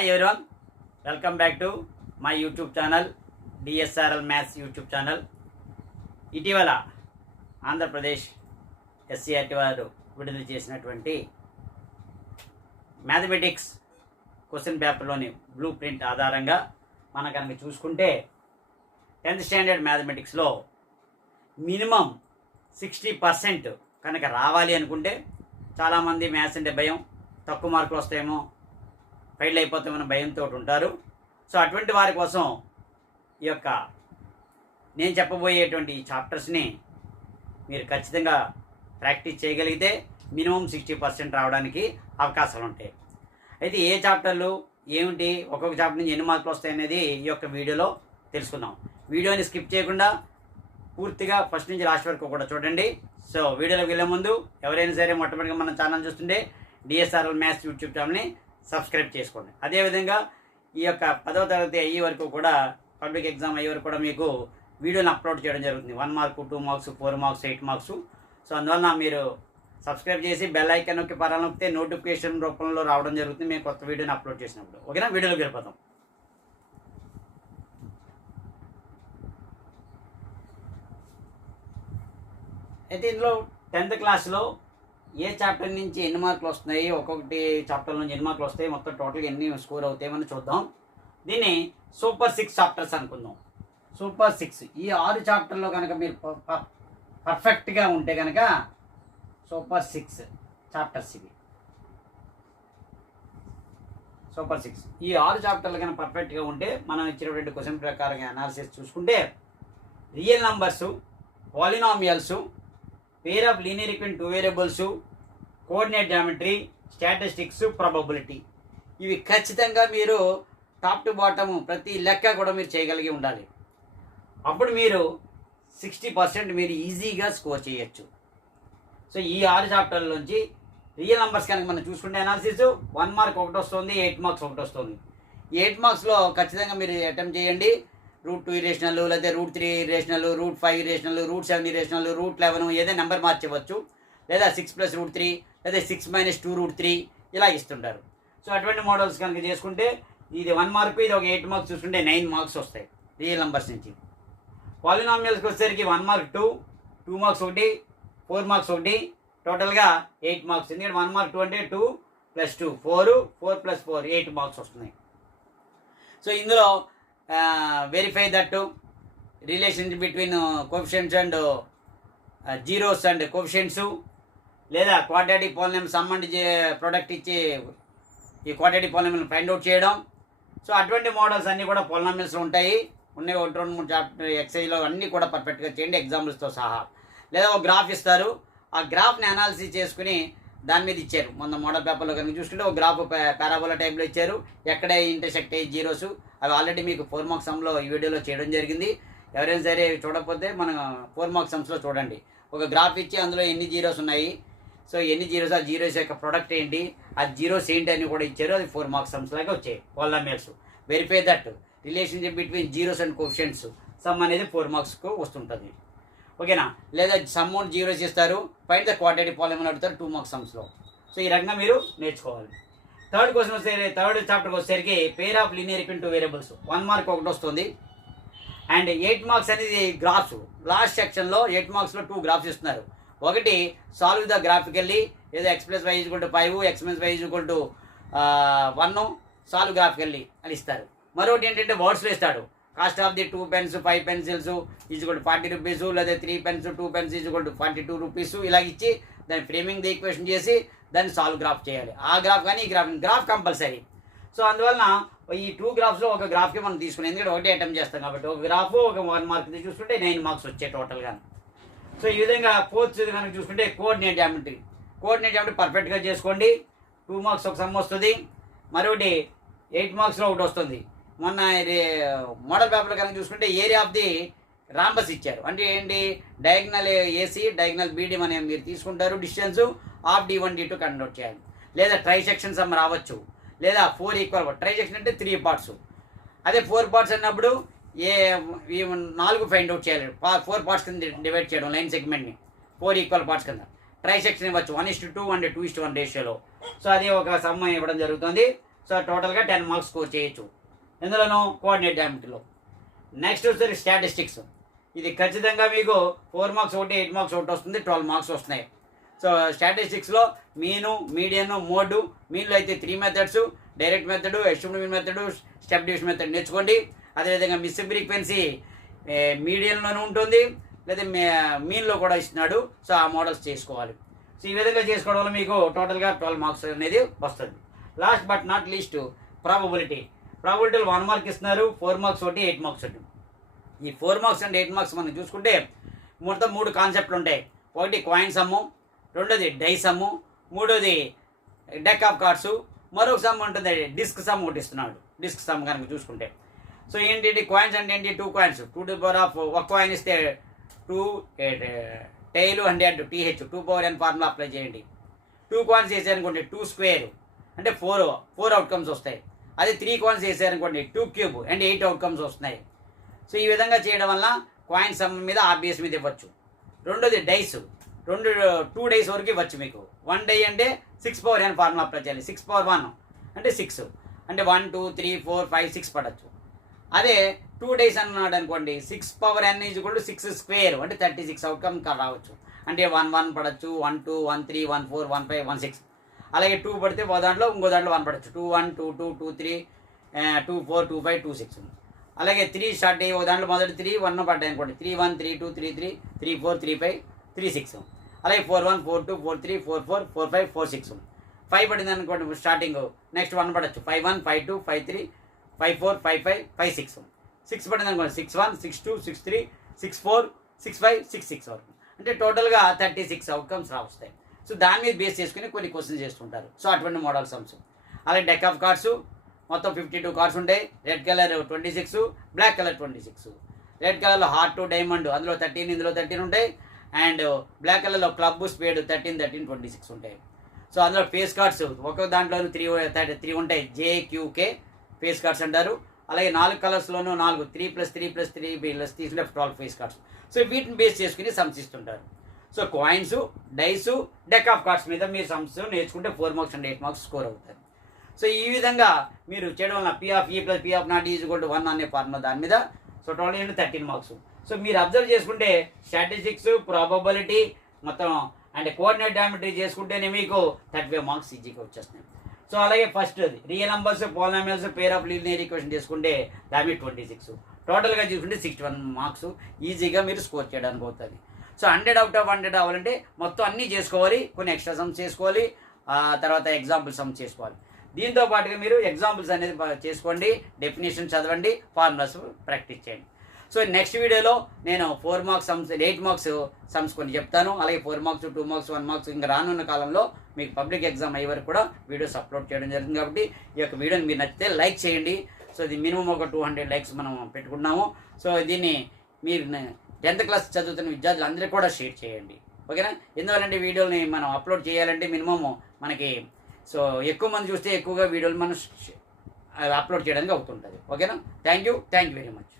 Hi everyone, welcome back to my YouTube channel DSRL maths YouTube channel. ఇటీవల Andhra Pradesh SCERT వారు విడుదల చేసినటువంటి mathematics question పేపర్లోని blue print ఆధారంగా మనం కనుక చూసుకుంటే 10th స్టాండర్డ్ మ్యాథమెటిక్స్లో మినిమం 60% కనుక రావాలి అనుకుంటే, చాలామంది మ్యాథ్స్ అంటే భయం, తక్కువ మార్కులు వస్తాయేమో, ఫెయిల్ అయిపోతామన్న భయంతో ఉంటారు. సో అటువంటి వారి కోసం ఈ యొక్క నేను చెప్పబోయేటువంటి ఈ చాప్టర్స్ని మీరు ఖచ్చితంగా ప్రాక్టీస్ చేయగలిగితే మినిమం 60% రావడానికి అవకాశాలు ఉంటాయి. అయితే ఏ చాప్టర్లు ఏమిటి, ఒక్కొక్క చాప్టర్ నుంచి ఎన్ని మార్కులు వస్తాయనేది ఈ యొక్క వీడియోలో తెలుసుకుందాం. వీడియోని స్కిప్ చేయకుండా పూర్తిగా ఫస్ట్ నుంచి లాస్ట్ వరకు కూడా చూడండి. సో వీడియోలోకి వెళ్ళే ముందు ఎవరైనా సరే మొట్టమొదటిగా మన ఛానల్ చూస్తుంటే డిఎస్ఆర్ఎల్ మ్యాథ్స్ యూట్యూబ్ ఛానల్ని సబ్స్క్రైబ్ చేసుకోండి. అదేవిధంగా ఈ యొక్క 10వ తరగతి అయ్యే వరకు కూడా, పబ్లిక్ ఎగ్జామ్ అయ్యే వరకు కూడా మీకు వీడియోని అప్లోడ్ చేయడం జరుగుతుంది. 1 mark, 2 marks, 4 marks, 8 marks. So అందువల్ల మీరు సబ్స్క్రైబ్ చేసి బెల్ ఐకాన్ నొక్కి పరాలు నొక్కితే నోటిఫికేషన్ రూపంలో రావడం జరుగుతుంది మేము కొత్త వీడియోని అప్లోడ్ చేసినప్పుడు. ఓకేనా, వీడియోలోకి వెళ్ళిపోతాం. అయితే ఇందులో 10th క్లాస్లో ఏ చాప్టర్ నుంచి ఎన్ని మార్కులు వస్తున్నాయి, ఒక్కొక్కటి చాప్టర్ నుంచి ఎన్ని మార్కులు వస్తాయి, మొత్తం టోటల్గా ఎన్ని స్కోర్ అవుతాయని చూద్దాం. దీన్ని సూపర్ 6 చాప్టర్స్ అనుకుందాం. సూపర్ 6 ఈ 6 చాప్టర్లో కనుక మీరు పర్ఫెక్ట్గా ఉంటే కనుక సూపర్ 6 చాప్టర్స్ ఇవి. సూపర్ 6 ఈ 6 చాప్టర్లు కనుక పర్ఫెక్ట్గా ఉంటే మనం ఇచ్చినటువంటి క్వశ్చన్ ప్రకారంగా అనాలిసిస్ చూసుకుంటే, real numbers, polynomials, pair of linear equations 2 variables, coordinate geometry, statistics, probability, ఇవి ఖచ్చితంగా మీరు టాప్ టు బాటమ్ ప్రతి లెక్క కూడా మీరు చేయగలిగి ఉండాలి. అప్పుడు మీరు 60% మీరు ఈజీగా స్కోర్ చేయొచ్చు. సో ఈ 6 చాప్టర్ల నుంచి రియల్ నంబర్స్ కనుక మనం చూసుకుంటే అనాలిసిస్ 1 మార్క్ ఒకటి వస్తుంది, 8 మార్క్స్ ఒకటి వస్తుంది. ఈ 8 మార్క్స్లో ఖచ్చితంగా మీరు అటెంప్ట్ చేయండి. √2 ఇరేషనల్, లేదా √3 ఇరేషనల్, √5 ఇరేషనల్, √7 ఇరేషనల్, √11 ఏదైనా నెంబర్ మార్చవచ్చు, లేదా 6 + √3, లేదా 6 - 2 √3 ఇలా ఇస్తుంటారు. సో అటువంటి మోడల్స్ కనుక చేసుకుంటే ఇది 1 మార్క్, ఇది ఒక 8 మార్క్స్ చూసుకుంటే 9 మార్క్స్ వస్తాయి రియల్ నంబర్స్ నుంచి. పాలినామియల్స్కి వచ్చేసరికి 1 మార్క్ 2 మార్క్స్ ఒకటి, 4 మార్క్స్ ఒకటి, టోటల్గా 8 మార్క్స్. ఎందుకంటే 1 మార్క్ 2 అంటే 2 + 2 4, 4 + 4 8 మార్క్స్ వస్తున్నాయి. సో ఇందులో verify that relation between coefficients and zeros and coefficients, లేదా quadratic polynomial sum and product ఇచ్చి ఈ క్వాడ్రాటిక్ పాలినామియల్ ఫైండ్ అవుట్ చేయడం. సో అటువంటి మోడల్స్ అన్నీ కూడా పాలినామియల్స్లో ఉంటాయి. ఉన్నాయి 1, 2, 3 చాప్టర్ ఎక్సైజ్లో అన్నీ కూడా పర్ఫెక్ట్గా చేయండి ఎగ్జాంపుల్స్తో సహా. లేదా ఒక గ్రాఫ్ ఇస్తారు, ఆ గ్రాఫ్ని అనాలిసిస్ చేసుకుని దాని మీద ఇచ్చారు. మొన్న మోడల్ పేపర్లో కనుక చూసుకుంటే ఒక గ్రాఫ్ పారాబోలా టైప్లో ఇచ్చారు, ఎక్కడ ఇంటర్సెక్ట్ అయ్యి జీరోస్, అవి ఆల్రెడీ మీకు 4 మార్క్స్ సమ్లో ఈ వీడియోలో చేయడం జరిగింది. ఎవరైనా సరే చూడకపోతే మన 4 మార్క్స్ సమ్స్లో చూడండి. ఒక గ్రాఫ్ ఇచ్చి అందులో ఎన్ని జీరోస్ ఉన్నాయి, సో ఎన్ని జీరోస్, ఆ జీరోస్ యొక్క ప్రొడక్ట్ ఏంటి, ఆ జీరోస్ ఏంటి అని కూడా ఇచ్చారు. అది 4 మార్క్స్ సమ్స్ లాగా వచ్చాయి polynomials. Verify that relationship between zeros and coefficients sum అనేది 4 మార్క్స్కు వస్తుంటుంది. ఓకేనా, లేదా సమ్ అండ్ జీరోస్ ఇస్తారు, ఫైండ్ ద క్వాడ్రాటిక్ పాలినామియల్ అడుగుతారు 2 మార్క్స్ సమ్స్లో. సో ఈ రకంగా మీరు నేర్చుకోవాలి. థర్డ్ క్వశ్చన్ వచ్చేసరికి, థర్డ్ చాప్టర్కి వచ్చేసరికి pair of linear equations 2 variables 1 mark ఒకటి వస్తుంది. అండ్ 8 మార్క్స్ అనేది గ్రాఫ్స్. లాస్ట్ సెక్షన్లో 8 మార్క్స్లో 2 గ్రాఫ్స్ ఇస్తున్నారు. ఒకటి సాల్వ్ ద గ్రాఫికల్లీ, ఏదో x + y = 5, x - y = 1 solve graphically అని ఇస్తారు. మరొకటి ఏంటంటే వర్డ్స్లో ఇస్తాడు. Cost of the 2 pens 5 pencils = 40 rupees, లేదా 3 పెన్స్ 2 పెన్స్ = 42 రూపీస్ ఇలా ఇచ్చి దాన్ని ఫ్రేమింగ్ ది ఈక్వేషన్ చేసి దాన్ని సాల్వ్ గ్రాఫ్ చేయాలి. ఆ గ్రాఫ్ కానీ ఈ గ్రాఫ్ కంపల్సరీ. సో అందువలన ఈ 2 గ్రాఫ్స్లో ఒక గ్రాఫ్కి మనం తీసుకుని, ఎందుకంటే ఒకటే అటెంప్ట్ చేస్తాం కాబట్టి ఒక గ్రాఫ్ ఒక 1 మార్క్ చూసుకుంటే 9 మార్క్స్ వచ్చాయి టోటల్గా. సో ఈ విధంగా ఫోర్త్ కనుక చూసుకుంటే కోఆర్డినేట్ జామెట్రీ. కోఆర్డినేట్ జామెట్రీ పర్ఫెక్ట్గా చేసుకోండి. 2 మార్క్స్ ఒక సమ్ వస్తుంది, మరొకటి 8 మార్క్స్లో ఒకటి వస్తుంది. మొన్న మోడల్ పేపర్ కనుక చూసుకుంటే ఏరియా ఆఫ్ ది రాంబస్ ఇచ్చారు. అంటే ఏంటి, డయాగ్నల్ ఏసీ, డయాగ్నల్ బీడీ అని మీరు తీసుకుంటారు. Distance of D1 D2 convert చేయాలి. లేదా ట్రైసెక్షన్ సమ్ రావచ్చు, లేదా 4 ఈక్వల్. ట్రైసెక్షన్ అంటే 3 పార్ట్స్, అదే 4 పార్ట్స్ అన్నప్పుడు 4 ఫైండ్ అవుట్ చేయాలి. 4 పార్ట్స్ కింద డివైడ్ చేయడం లైన్ సెగ్మెంట్ని 4 ఈక్వల్ పార్ట్స్ కింద. ట్రైసెక్షన్ ఇవ్వచ్చు 1:2 అండ్ 2:1 రేషియోలో. సో అది ఒక సమ్ ఇవ్వడం జరుగుతుంది. సో టోటల్గా 10 మార్క్స్ స్కోర్ చేయొచ్చు ఎందులోనూ కోఆర్డినేట్ డయామీటర్లో. నెక్స్ట్ వచ్చేసరికి స్టాటిస్టిక్స్. ఇది ఖచ్చితంగా మీకు 4 మార్క్స్ ఒకటి, 8 మార్క్స్ ఒకటి వస్తుంది, 12 మార్క్స్ వస్తున్నాయి. సో స్టాటిస్టిక్స్లో మీను, మీడియన్, మోడ్. మీన్లో అయితే 3 methods, direct method, estimate mean method, step division method నేర్చుకోండి. అదేవిధంగా మిస్ ఫ్రీక్వెన్సీ మీడియన్లోనే ఉంటుంది, లేదా మీన్లో కూడా ఇస్తున్నాడు. సో ఆ మోడల్స్ చేసుకోవాలి. సో ఈ విధంగా చేసుకోవడం వల్ల మీకు టోటల్గా 12 మార్క్స్ అనేది వస్తుంది. Last but not least probability. ప్రాబబిలిటీలో 1 మార్క్ ఇస్తున్నారు, 4 మార్క్స్ ఒకటి, 8 మార్క్స్ ఒకటి. ఈ 4 మార్క్స్ అండ్ 8 మార్క్స్ మనం చూసుకుంటే మొత్తం 3 కాన్సెప్ట్లు ఉంటాయి. ఒకటి కాయిన్ సమ్ము, రెండోది డై సమ్ము, మూడోది డెక్ ఆఫ్ కార్డ్స్, మరొక సమ్ ఉంటుంది డిస్క్ సమ్ ఒకటి ఇస్తున్నాడు. డిస్క్ సమ్ కనుక చూసుకుంటే సో ఏంటి కాయిన్స్ అంటే ఏంటి, 2 coins 2 to the power of ఒక కాయిన్ ఇస్తే 2 టైలు 100 TH 2 power n formula apply చేయండి. 2 కాయిన్స్ వేసారనుకోండి 2 స్క్వేర్ అంటే 4 అవుట్కమ్స్ వస్తాయి. అదే 3 కాయిన్స్ వేసారనుకోండి 2 క్యూబ్ అంటే 8 అవుట్కమ్స్ వస్తున్నాయి. సో ఈ విధంగా చేయడం వల్ల కాయిన్ సమ్ మీద ఆర్బిఎస్ మీద ఇవ్వచ్చు. రెండోది డైస్, 2 డైస్ వరకు ఇవ్వచ్చు మీకు. 1 డై అంటే 6 power n ఫార్ములా అప్లై చేయాలి. 6 power 1 అంటే 6 అంటే 1 2 3 4 5 6 పడచ్చు. అదే 2 డైస్ అన్నాడు అనుకోండి 6 power n = 6 స్క్వేర్ అంటే 36 అవుట్కమ్ రావచ్చు. అంటే 1 1 పడచ్చు, 1 2 1 3 1 4 1 5 1 6. అలాగే 2 పడితే దాంట్లో ఇంకో దాంట్లో 1 పడచ్చు. 2 1 2 2 2 3 2 4 2 5 2 6. అలాగే 3 స్టార్ట్ అయ్యి దాంట్లో మొదటి 3 1 పడ్డాయి అనుకోండి 3 1 3 2 3 3 3 4 3 5 3 6. అలాగే 4 1 4 2 4 3 4 4 4 5 4 6. 5 పడింది అనుకోండి స్టార్టింగ్ నెక్స్ట్ 1 పడచ్చు 5 1 5 2 5 3 5 4 5 5 5 6. 6 పడింది అనుకోండి 6 1 6 2 6 3 6 4 6 5 6 6 వరకు. అంటే టోటల్గా 36 అవుట్కమ్స్ వస్తాయి. సో దాని మీద బేస్ చేసుకుని కొన్ని క్వశ్చన్స్ చేస్తుంటారు. సో అటువంటి మోడల్ సమ్స్. అలాగే డెక్ ఆఫ్ కార్డ్స్ మొత్తం 52 కార్డ్స్ ఉంటాయి. Red colour 26, black colour 26. Red కలర్లో హార్ట్ డైమండ్ అందులో 13, ఇందులో 13 ఉంటాయి. అండ్ బ్లాక్ కలర్లో క్లబ్ స్పేడ్ 13 13 26 ఉంటాయి. సో అందులో ఫేస్ కార్డ్స్ ఒక్కొక్క దాంట్లో 3 ఉంటాయి. JQK ఫేస్ కార్డ్స్ అంటారు. అలాగే 4 కలర్స్లోనూ 4 3+3+3 తీసుకుంటే 12 ఫేస్ కార్డ్స్. సో వీటిని బేస్ చేసుకుని సమ్స్ ఇస్తుంటారు. So coins, dice, deck of cards మీద మీరు సమ్స్ నేర్చుకుంటే 4 మార్క్స్ అండ్ 8 మార్క్స్ స్కోర్ అవుతారు. సో ఈ విధంగా మీరు చేయడం వల్ల P of E + P of not = 1 అనే ఫార్ములా దాని మీద. So total 13 marks. సో మీరు అబ్జర్వ్ చేసుకుంటే స్టాటిస్టిక్స్, ప్రాబబిలిటీ మొత్తం అండ్ కోఆర్డినేట్ డయామీటర్ చేసుకుంటేనే మీకు 35 మార్క్స్ ఈజీగా వచ్చేస్తున్నాయి. సో అలాగే first real numbers, polynomials, pair of linear equation చేసుకుంటే దాని 26. టోటల్గా చూసుకుంటే 61 మార్క్స్ ఈజీగా మీరు స్కోర్ చేయడానికి అవుతుంది. సో 100 out of 100 అవ్వాలంటే మొత్తం అన్నీ చేసుకోవాలి. కొన్ని ఎక్స్ట్రా సమ్స్ చేసుకోవాలి, తర్వాత ఎగ్జాంపుల్ సమ్స్ చేసుకోవాలి. దీంతో పాటుగా మీరు ఎగ్జాంపుల్స్ అనేది చేసుకోండి, డెఫినేషన్ చదవండి, ఫార్ములాస్ ప్రాక్టీస్ చేయండి. సో నెక్స్ట్ వీడియోలో నేను 4 మార్క్స్ సమ్స్, 8 మార్క్స్ సమ్స్ కొన్ని చెప్తాను. అలాగే 4 మార్క్స్, 2 మార్క్స్, 1 మార్క్స్ ఇంకా రానున్న కాలంలో మీకు పబ్లిక్ ఎగ్జామ్ అయ్యే వరకు కూడా వీడియోస్ అప్లోడ్ చేయడం జరుగుతుంది. కాబట్టి ఈ యొక్క వీడియోని మీరు నచ్చితే లైక్ చేయండి. సో ఇది మినిమం ఒక 200 లైక్స్ మనం పెట్టుకున్నాము. సో దీన్ని మీరు 10th క్లాస్ చదువుతున్న విద్యార్థులు అందరికీ కూడా షేర్ చేయండి. ఓకేనా? ఎందువల్లంటే వీడియోని మనం అప్లోడ్ చేయాలంటే మినిమము మనకి సో ఎక్కువ మంది చూస్తే ఎక్కువగా వీడియోలు మనం అప్లోడ్ చేయడానికి అవుతుంటుంది. ఓకేనా? Thank you very much.